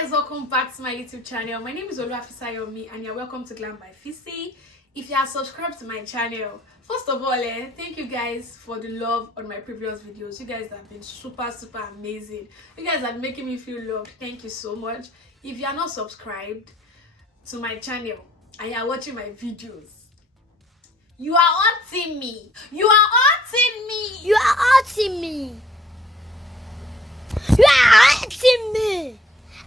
Guys, welcome back to my YouTube channel. My name is Oluwafisayomi and you're welcome to Glam by Fisi. If you are subscribed to my channel, first of all, thank you guys for the love on my previous videos. You guys have been super amazing. You guys are making me feel loved. Thank you so much. If you are not subscribed to my channel and you are watching my videos, you are haunting me. You are haunting me. You are haunting me. You are haunting me.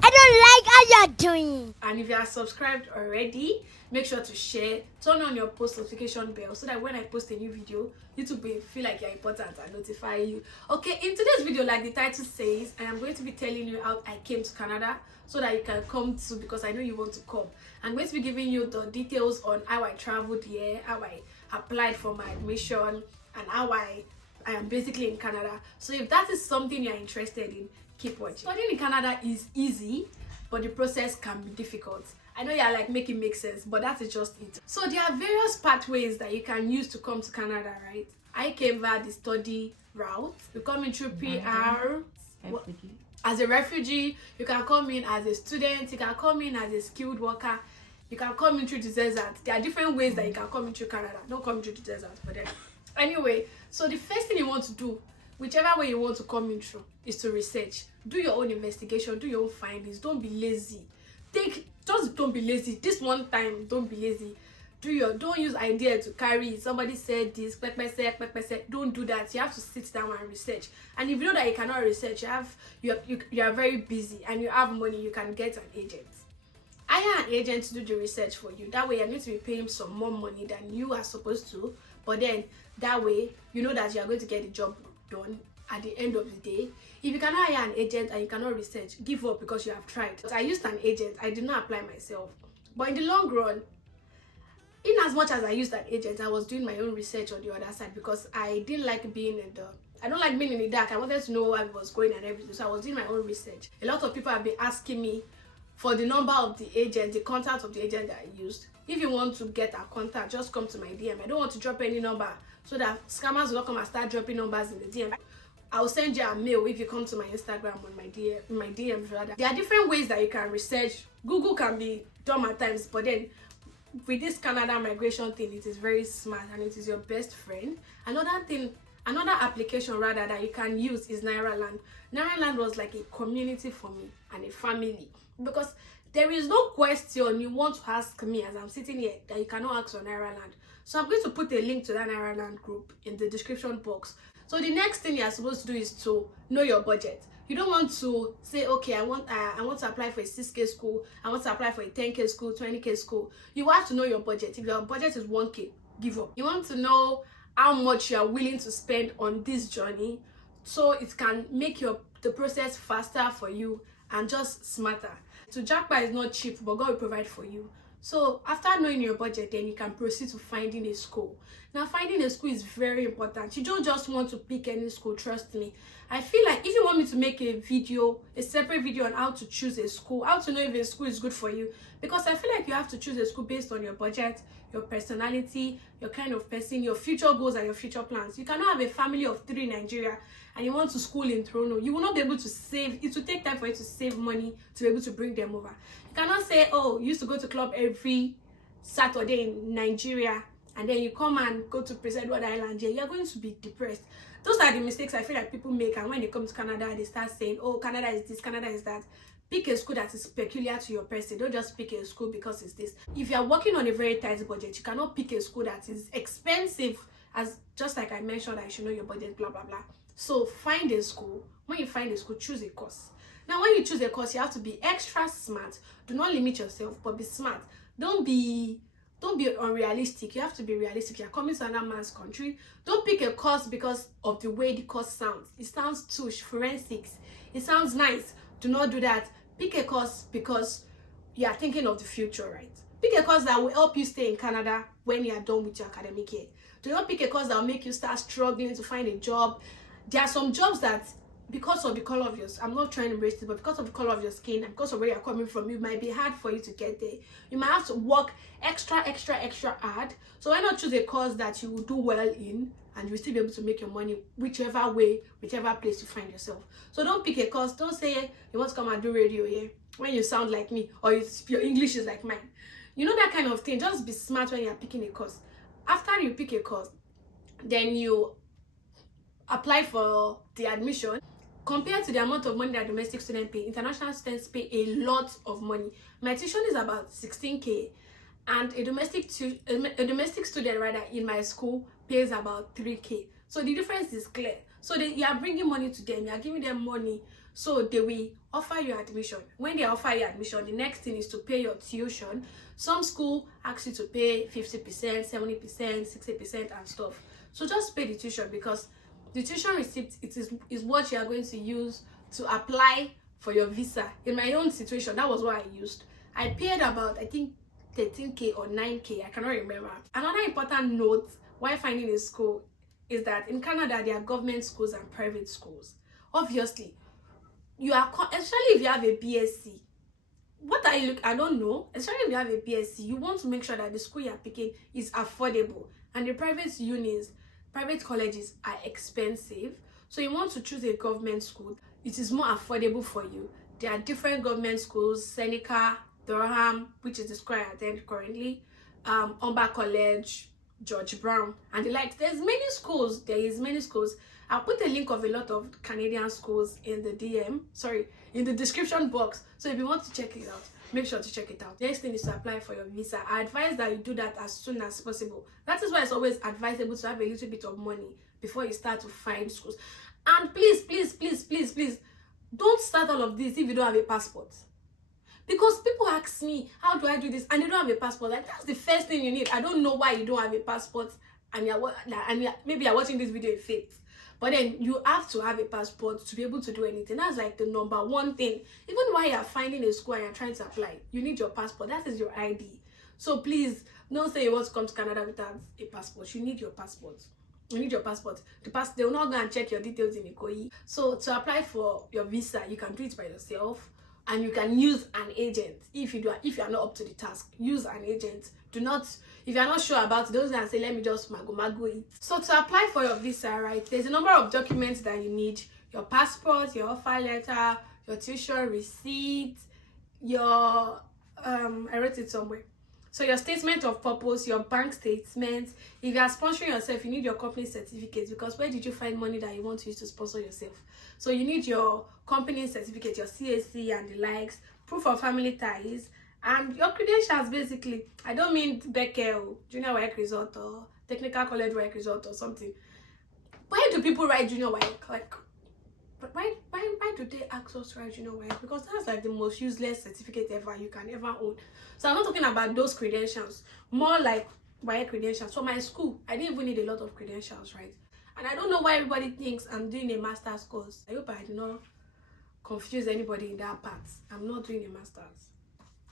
I don't like how you are doing. And if you are subscribed already, make sure to share, turn on your post notification bell so that when I post a new video, YouTube will feel like you're important and notify you. Okay, in today's video, like the title says, I am going to be telling you how I came to Canada so that you can come too, because I know you want to come. I'm going to be giving you the details on how I traveled here, how I applied for my admission, and how I am basically in Canada. So if that is something you're interested in, keep watching. Studying in Canada is easy, but the process can be difficult. I know you're like, make it make sense, but that is just it. So there are various pathways that you can use to come to Canada, right? I came via the study route. You come in through PR. As a refugee, you can come in as a student, you can come in as a skilled worker, you can come in through the desert. There are different ways that you can come in through Canada. Don't come through the desert, but then. Anyway, so the first thing you want to do, whichever way you want to come in through, is to research. Do your own investigation, do your own findings. Don't be lazy. Just don't be lazy. This one time, don't be lazy. Don't use idea to carry. Somebody said this, don't do that. You have to sit down and research. And if you know that you cannot research, you are very busy and you have money, you can get an agent. Hire an agent to do the research for you. That way you're going to be paying some more money than you are supposed to, but then that way you know that you are going to get the job done at the end of the day. If you cannot hire an agent and you cannot research, give up because you have tried. So I used an agent. I did not apply myself, but in the long run, in as much as I used an agent, I was doing my own research on the other side, because I didn't like being I don't like being in the dark. I wanted to know where I was going and everything, so I was doing my own research. A lot of people have been asking me for the number of the agent, the contact of the agent that I used. If you want to get a contact, just come to my DM. I don't want to drop any number so that scammers will not come and start dropping numbers in the DM. I'll send you a mail if you come to my Instagram on my DMs rather. There are different ways that you can research. Google can be dumb at times, but then with this Canada migration thing, it is very smart and it is your best friend. Another application rather that you can use is Nairaland. Nairaland was like a community for me and a family, because there is no question you want to ask me as I'm sitting here that you cannot ask on Nairaland. So I'm going to put a link to that Nairaland group in the description box. So the next thing you're supposed to do is to know your budget. You don't want to say, okay, I want to apply for a 6K school, I want to apply for a 10K school, 20K school. You have to know your budget. If your budget is 1K, give up. You want to know how much you are willing to spend on this journey, so it can make the process faster for you and just smarter. So jackpot is not cheap, but God will provide for you. So after knowing your budget, then you can proceed to finding a school. Now, finding a school is very important. You don't just want to pick any school, trust me. I feel like if you want me to make a separate video on how to choose a school, how to know if a school is good for you, because I feel like you have to choose a school based on your budget, your personality, your kind of person, your future goals and your future plans. You cannot have a family of 3 in Nigeria and you want to school in Toronto. You will not be able to save. It will take time for you to save money to be able to bring them over. You cannot say, oh, you used to go to club every Saturday in Nigeria and then you come and go to Prince Edward Island. You're going to be depressed. Those are the mistakes I feel like people make, and when they come to Canada, they start saying, oh, Canada is this, Canada is that. Pick a school that is peculiar to your person. Don't just pick a school because it's this. If you're working on a very tight budget, you cannot pick a school that is expensive, as just like I mentioned, I should know your budget, blah, blah, blah. So find a school. When you find a school, choose a course. Now, when you choose a course, you have to be extra smart. Do not limit yourself, but be smart. Don't be unrealistic. You have to be realistic. You're coming to another man's country. Don't pick a course because of the way the course sounds. It sounds tush, forensics. It sounds nice. Do not do that. Pick a course because you are thinking of the future, right? Pick a course that will help you stay in Canada when you are done with your academic year. Do not pick a course that will make you start struggling to find a job. There are some jobs that because of the color of your, I'm not trying to raise it, but because of the color of your skin and because of where you're coming from, it might be hard for you to get there. You might have to work extra hard. So why not choose a course that you will do well in and you'll still be able to make your money whichever way, whichever place you find yourself. So don't pick a course. Don't say you want to come and do radio here when you sound like me or your English is like mine. You know, that kind of thing. Just be smart when you're picking a course. After you pick a course, then you apply for the admission. Compared to the amount of money that domestic students pay, international students pay a lot of money. My tuition is about 16K, and a domestic student rather in my school pays about 3K. So the difference is clear. So you are bringing money to them, you are giving them money, so they will offer you admission. When they offer you admission, the next thing is to pay your tuition. Some school ask you to pay 50%, 70%, 60% and stuff. So just pay the tuition, because the tuition receipt is what you are going to use to apply for your visa. In my own situation, that was what I used. I paid about, I think, 13K or 9K, I cannot remember. Another important note while finding a school is that in Canada there are government schools and private schools. Obviously, you are, especially if you have a BSc, what are you look, I don't know, especially if you have a BSc, you want to make sure that the school you are picking is affordable, and the private colleges are expensive. So you want to choose a government school. It is more affordable for you. There are different government schools: Seneca, Durham, which is the school I attend currently, Umber College, George Brown, and the like. There is many schools. I'll put a link of a lot of Canadian schools in the description box. So if you want to check it out, make sure to check it out. The next thing is to apply for your visa. I advise that you do that as soon as possible. That is why it's always advisable to have a little bit of money before you start to find schools. And please, don't start all of this if you don't have a passport. Because people ask me, how do I do this? And you don't have a passport. Like, that's the first thing you need. I don't know why you don't have a passport and maybe you're watching this video in faith. But then you have to have a passport to be able to do anything. That's like the number one thing. Even while you're finding a school and you're trying to apply, you need your passport. That is your ID. So please, don't say you want to come to Canada without a passport. You need your passport. You need your passport. They will not go and check your details in Ikoyi. So to apply for your visa, you can do it by yourself. And you can use an agent if you are not up to the task. Use an agent. Do not, if you are not sure about it, don't say let me just mago it. So to apply for your visa, right, there's a number of documents that you need: your passport, your offer letter, your tuition receipt, your I wrote it somewhere. So your statement of purpose, your bank statement. If you are sponsoring yourself, you need your company certificate, because where did you find money that you want to use to sponsor yourself? So you need your company certificate, your CAC and the likes, proof of family ties, and your credentials basically. I don't mean Beckel, junior work result or technical college work result or something. Why do people write junior work? Like, why do they ask us to write junior work? Because that's like the most useless certificate ever you can ever own. So I'm not talking about those credentials, more like wire credentials. For my school, I didn't even need a lot of credentials, right? And I don't know why everybody thinks I'm doing a master's course. I hope I did not confuse anybody in that part. I'm not doing a master's.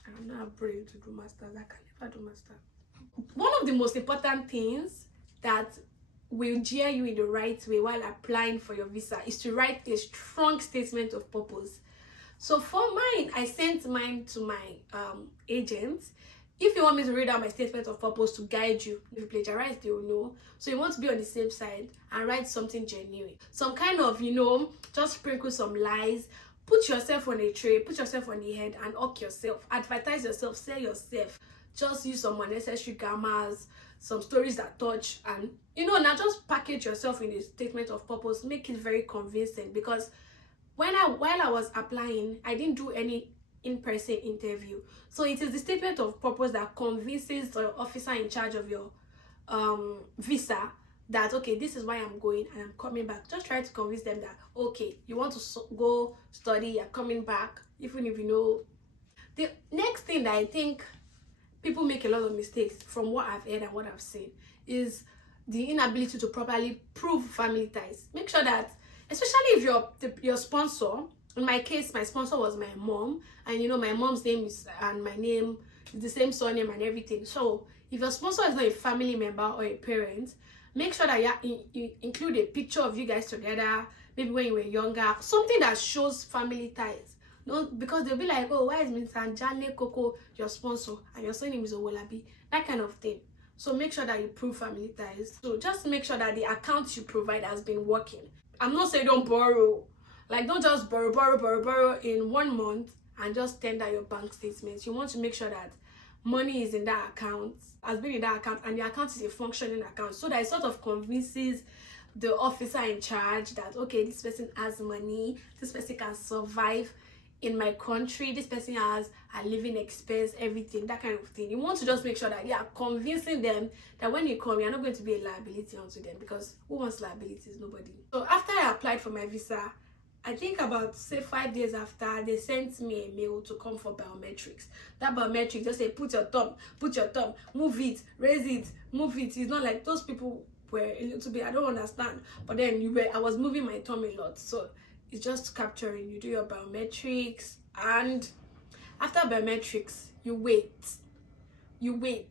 I'm not brave to do master's. I can never do master's. One of the most important things that will gear you in the right way while applying for your visa is to write a strong statement of purpose. So for mine, I sent mine to my agent. If you want me to read out my statement of purpose to guide you, if you plagiarize, they will know. So you want to be on the safe side and write something genuine. Some kind of, just sprinkle some lies. Put yourself on a tray, put yourself on the head and hawk yourself. Advertise yourself, sell yourself. Just use some unnecessary grammars, some stories that touch, and now just package yourself in a statement of purpose. Make it very convincing, because while I was applying, I didn't do any in-person interview. So it is the statement of purpose that convinces the officer in charge of your visa that, okay, this is why I'm going and I'm coming back. Just try to convince them that, okay, you want to go study, you're coming back, even if The next thing that I think people make a lot of mistakes from what I've heard and what I've seen is the inability to properly prove family ties. Make sure that, especially if your sponsor, in my case, my sponsor was my mom, and my mom's name is, and my name is the same surname and everything. So if your sponsor is not a family member or a parent, make sure that you include a picture of you guys together. maybe when you were younger, something that shows family ties. No, because they'll be like, oh, why is Mr. Jane Coco your sponsor and your surname is Owolabi? That kind of thing. So make sure that you prove family ties. So just make sure that the account you provide has been working. I'm not saying don't borrow. Like, don't just borrow in 1 month and just tender your bank statements. You want to make sure that money is in that account, has been in that account, and the account is a functioning account, so that it sort of convinces the officer in charge that, okay, this person has money, this person can survive in my country, this person has a living expense, everything, that kind of thing. You want to just make sure that you are convincing them that when you come, you're not going to be a liability onto them, because who wants liabilities? Nobody. So after I applied for my visa, I think about, say, 5 days after, they sent me a mail to come for biometrics. That biometrics just say, put your thumb, move it, raise it, move it. It's not like those people were a little bit, I don't understand. But then I was moving my thumb a lot. So it's just capturing. You do your biometrics, and after biometrics, you wait. You wait.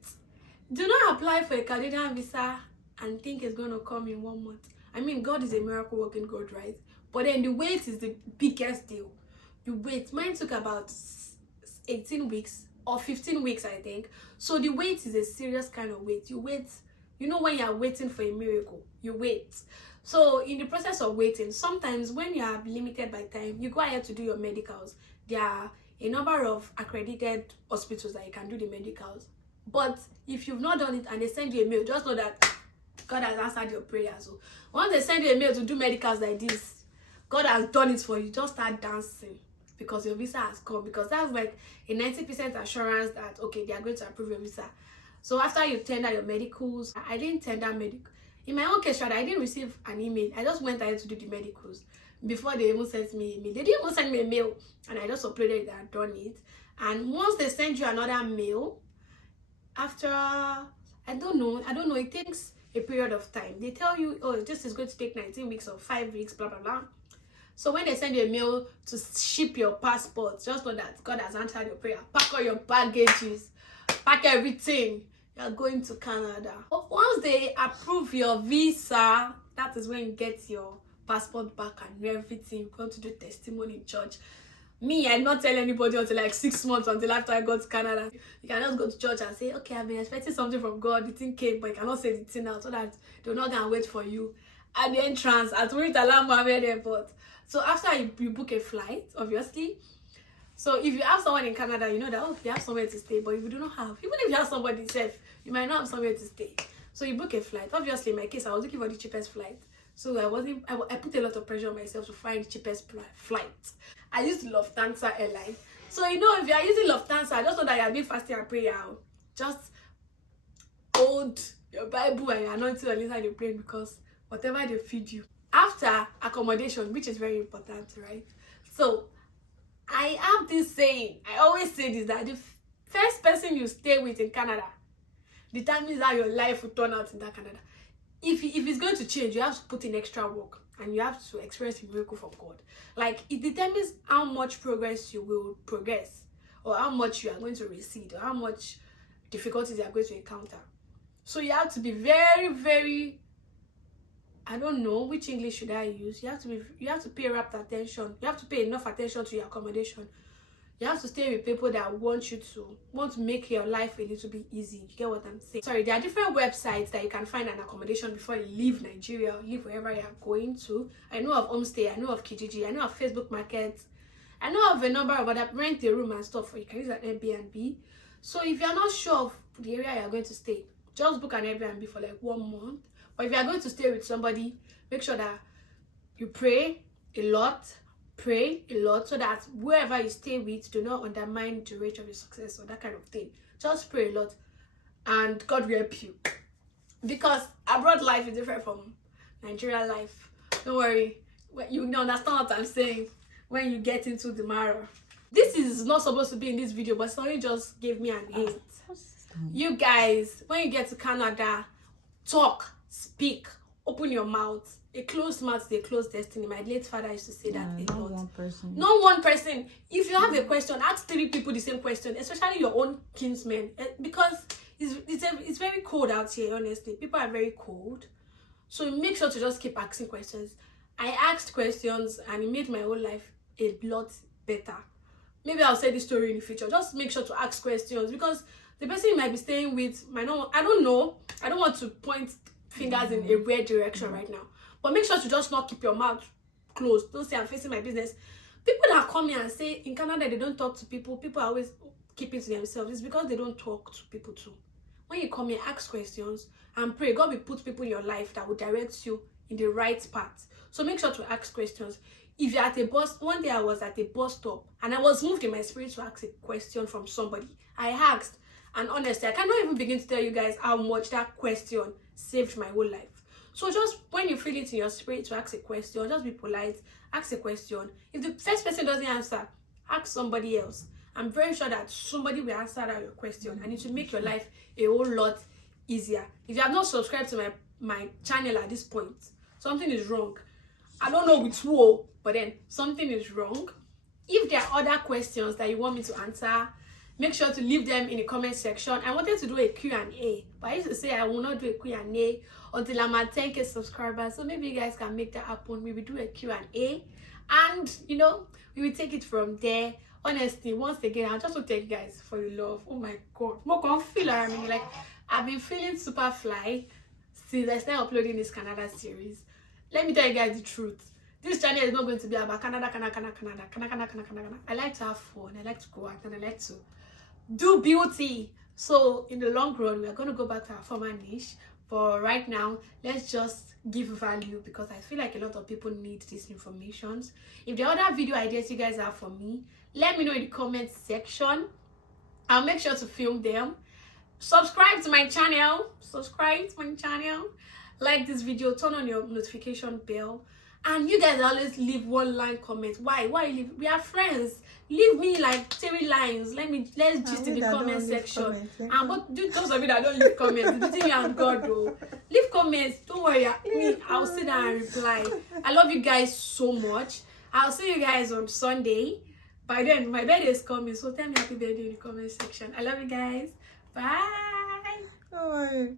Do not apply for a Canadian visa and think it's going to come in 1 month. I mean, God is a miracle working God, right? But then the wait is the biggest deal. You wait. Mine took about 18 weeks or 15 weeks, I think. So the wait is a serious kind of wait. You wait. You know, when you are waiting for a miracle, you wait. So in the process of waiting, sometimes when you are limited by time, you go ahead to do your medicals. There are a number of accredited hospitals that you can do the medicals. But if you've not done it and they send you a mail, just know that God has answered your prayer. So once they send you a mail to do medicals like this, God has done it for you. Just start dancing, because your visa has come, because that's like a 90% assurance that, okay, they are going to approve your visa. So after you tender your medicals, I didn't tender medical. In my own case, I didn't receive an email. I just went ahead to do the medicals before they even sent me a mail. They didn't even send me a mail, and I just uploaded that I'd done it. And once they send you another mail, after, I don't know, it takes a period of time. They tell you, oh, this is going to take 19 weeks or 5 weeks, blah, blah, blah. So when they send you a mail to ship your passport, just know that God has answered your prayer. Pack all your baggages, pack everything. You're going to Canada. But once they approve your visa, that is when you get your passport back and everything. You're going to do testimony in church. Me, I not tell anybody until like 6 months, until after I got to Canada. You can just go to church and say, okay, I've been expecting something from God. The thing came, but you cannot say the thing out, so that they're not going to wait for you at the entrance at Murtala Mohammed Airport. So after you book a flight, obviously. So if you have someone in Canada, you know that, oh, they have somewhere to stay. But if you do not have, even if you have somebody safe, you might not have somewhere to stay. So you book a flight. Obviously, in my case, I was looking for the cheapest flight. So I put a lot of pressure on myself to find the cheapest flight. I used Lufthansa airline. So, you know, if you are using Lufthansa, just know that you are doing fasting and prayer. Just hold your Bible and your anointing on inside the plane, because whatever they feed you. After accommodation, which is very important, right? So I have this saying, I always say this, that the first person you stay with in Canada determines how your life will turn out in that Canada. If it's going to change, you have to put in extra work, and you have to experience a miracle from God. Like, it determines how much progress you will progress, or how much you are going to recede, or how much difficulties you are going to encounter. So you have to be very, very, I don't know which English should I use. You have to pay rapt attention. You have to pay enough attention to your accommodation. You have to stay with people that want to make your life a little bit easy. You get what I'm saying? Sorry, there are different websites that you can find an accommodation before you leave Nigeria, or leave wherever you are going to. I know of Homestay, I know of Kijiji, I know of Facebook Market, I know of a number of other, rent a room and stuff, or you can use an Airbnb. So if you're not sure of the area you're going to stay, just book an Airbnb for like 1 month. But if you're going to stay with somebody, make sure that you pray a lot, so that whoever you stay with do not undermine the rate of your success or that kind of thing. Just pray a lot, and God will help you. Because abroad life is different from Nigeria life. Don't worry, you understand what I'm saying when you get into the marrow. This is not supposed to be in this video, but somebody just gave me an hint. You guys, when you get to Canada, talk, speak, open your mouth. A closed mouth is a closed destiny. My late father used to say that a lot. Not one person. If you have a question, ask 3 people the same question, especially your own kinsmen, because it's very cold out here. Honestly, people are very cold. So make sure to just keep asking questions. I asked questions and it made my whole life a lot better. Maybe I'll say this story in the future. Just make sure to ask questions, because the person you might be staying with might not, I don't know. I don't want to point fingers in a weird direction right now. But make sure to just not keep your mouth closed. Don't say I'm facing my business. People that come here and say in Canada they don't talk to people, people are always keeping to themselves. It's because they don't talk to people too. When you come here, ask questions and pray. God will put people in your life that will direct you in the right path. So make sure to ask questions. If you're at a bus, one day I was at a bus stop and I was moved in my spirit to ask a question from somebody. I asked, and honestly, I cannot even begin to tell you guys how much that question saved my whole life. So just when you feel it in your spirit to ask a question, just be polite, ask a question. If the first person doesn't answer, ask somebody else. I'm very sure that somebody will answer that your question, and it will make your life a whole lot easier. If you have not subscribed to my channel at this point, something is wrong. I don't know which who, but then something is wrong. If there are other questions that you want me to answer, make sure to leave them in the comment section. I wanted to do a Q&A, but I used to say I will not do a Q&A until I'm at 10k subscribers. So maybe you guys can make that happen. We will do a Q&A, and you know, we will take it from there. Honestly, once again, I just want to thank you guys for your love. Oh my god, more can feel I mean, like I've been feeling super fly since I started uploading this Canada series. Let me tell you guys the truth. This channel is not going to be about Canada. I like to have fun. I like to go out and I like to do beauty. So in the long run, we are going to go back to our former niche. But right now, let's just give value, because I feel like a lot of people need these informations. If there are other video ideas you guys have for me, let me know in the comment section. I'll make sure to film them. Subscribe to my channel. Like this video, turn on your notification bell, and you guys always leave one line comment. Why you leave? We are friends. Leave me like 3 lines. Let's gist in the comment section. And what do those of you that don't leave comments, between you and God though, leave comments. Don't worry, I'll sit down and reply. I love you guys so much. I'll see you guys on Sunday. By then my birthday is coming, so tell me happy birthday in the comment section. I love you guys. Bye.